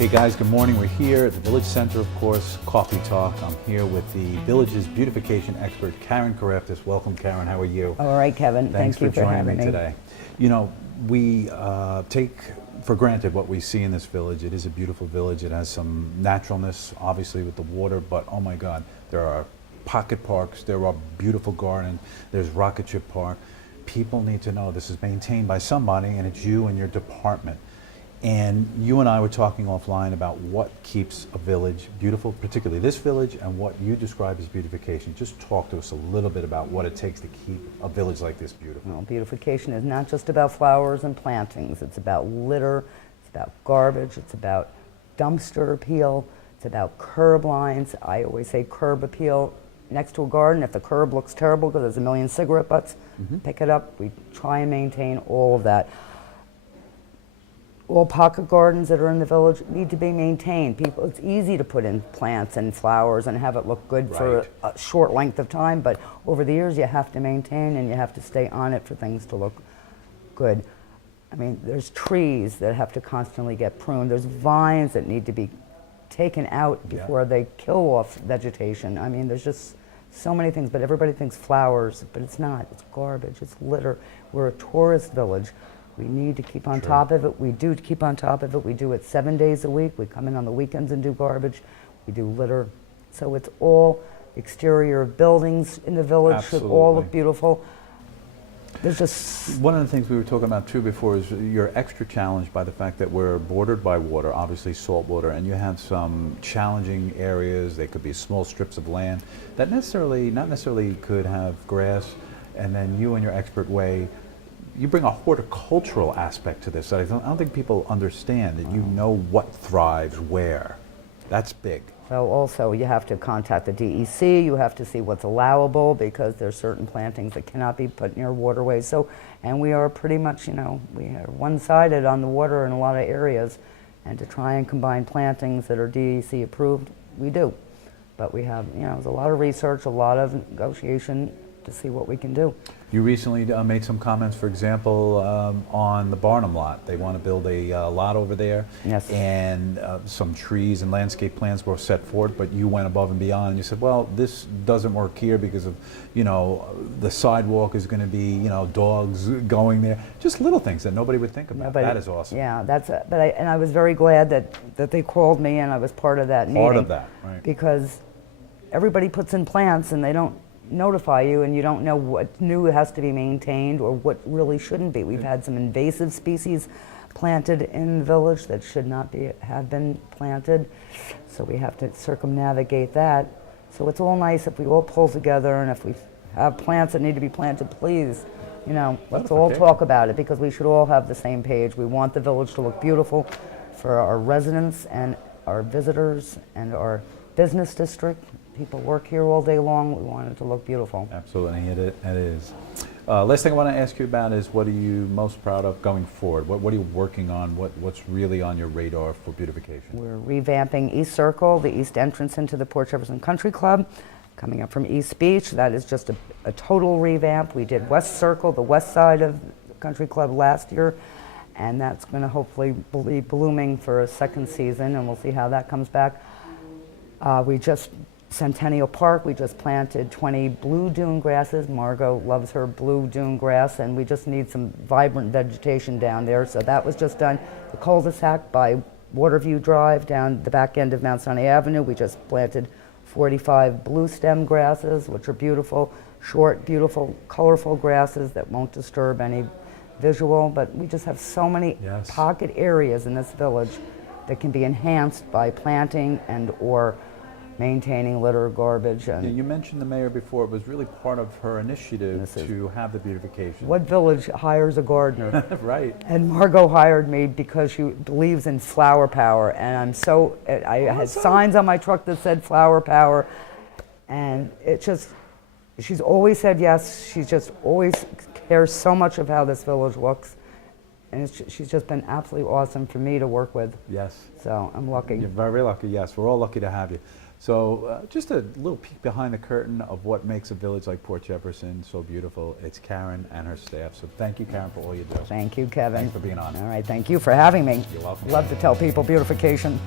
Hey guys, good morning. We're here at the Village Center, of course, Coffee Talk. I'm here with the Village's beautification expert, Caran Caraftis. Welcome, Caran. How are you? All right, Kevin. Thanks Thank you for joining having me today. You know, we take for granted what we see in this village. It is a beautiful village. It has some naturalness, obviously, with the water, but oh my God, there are pocket parks, there are beautiful gardens, there's Rocket Ship Park. People need to know this is maintained by somebody, and it's you and your department. And you and I were talking offline about what keeps a village beautiful, particularly this village, and what you describe as beautification. Just talk to us a little bit about what it takes to keep a village like this beautiful. Well, beautification is not just about flowers and plantings. It's about litter, it's about garbage, it's about dumpster appeal, it's about curb lines. I always say curb appeal next to a garden. If the curb looks terrible because there's a million cigarette butts, pick it up. We try and maintain all of that. All pocket gardens that are in the village need to be maintained. People, it's easy to put in plants and flowers and have it look good for a short length of time, but over the years you have to maintain and you have to stay on it for things to look good. I mean, there's trees that have to constantly get pruned. There's vines that need to be taken out before they kill off vegetation. I mean, there's just so many things, but everybody thinks flowers, but it's not. It's garbage, it's litter. We're a tourist village. We need to keep on top of it. We do keep on top of it. We do it 7 days a week. We come in on the weekends and do garbage. We do litter. So it's all exterior of buildings in the village should all look beautiful. There's just... One of the things we were talking about too before is you're extra challenged by the fact that we're bordered by water, obviously salt water, and you have some challenging areas. They could be small strips of land that not necessarily could have grass, and then you in your expert way, you bring a horticultural aspect to this. I don't think people understand that you know what thrives where. That's big. Well, also you have to contact the DEC. You have to see what's allowable because there's certain plantings that cannot be put near waterways. So, and we are pretty much, you know, we are one-sided on the water in a lot of areas. And to try and combine plantings that are DEC approved, we do. But we have, you know, there's a lot of research, a lot of negotiation to see what we can do. You recently made some comments, for example, on the Barnum lot. They want to build a lot over there. Yes. And some trees and landscape plans were set forward, but you went above and beyond. And you said, well, this doesn't work here because of, you know, the sidewalk is going to be, you know, dogs going there. Just little things that nobody would think about. That is awesome. Yeah, and I was very glad that they called me and I was part of that meeting. Part of that, right. Because everybody puts in plants and they don't notify you, and you don't know what new has to be maintained or what really shouldn't be. We've had some invasive species planted in the village that should not have been planted, so we have to circumnavigate that. So it's all nice if we all pull together, and if we have plants that need to be planted, please, you know, let's all talk about it, because we should all have the same page. We want the village to look beautiful for our residents and our visitors and our business district. People work here all day long. We want it to look beautiful. Absolutely, it is. Last thing I want to ask you about is what are you most proud of going forward? What are you working on? What's really on your radar for beautification? We're revamping East Circle, the east entrance into the Port Jefferson Country Club, coming up from East Beach. That is just a total revamp. We did West Circle, the west side of the Country Club last year, and that's going to hopefully be blooming for a second season, and we'll see how that comes back. Centennial Park, we just planted 20 blue dune grasses. Margot loves her blue dune grass, and we just need some vibrant vegetation down there, so that was just done. The cul-de-sac by Waterview Drive down the back end of Mount Sinai Avenue, we just planted 45 blue stem grasses, which are beautiful, short, beautiful, colorful grasses that won't disturb any visual, but we just have so many pocket areas in this village that can be enhanced by planting and or maintaining litter, garbage. And you mentioned the mayor before. It was really part of her initiative to have the beautification. What village hires a gardener? Right. And Margot hired me because she believes in flower power, and I had signs on my truck that said flower power, and she's always said yes. She just always cares so much of how this village looks. And she's just been absolutely awesome for me to work with. Yes. So I'm lucky. You're very lucky, yes. We're all lucky to have you. So just a little peek behind the curtain of what makes a village like Port Jefferson so beautiful. It's Caran and her staff. So thank you, Caran, for all you do. Thank you, Kevin. Thanks for being on. All right, thank you for having me. You're welcome. Love to tell people beautification.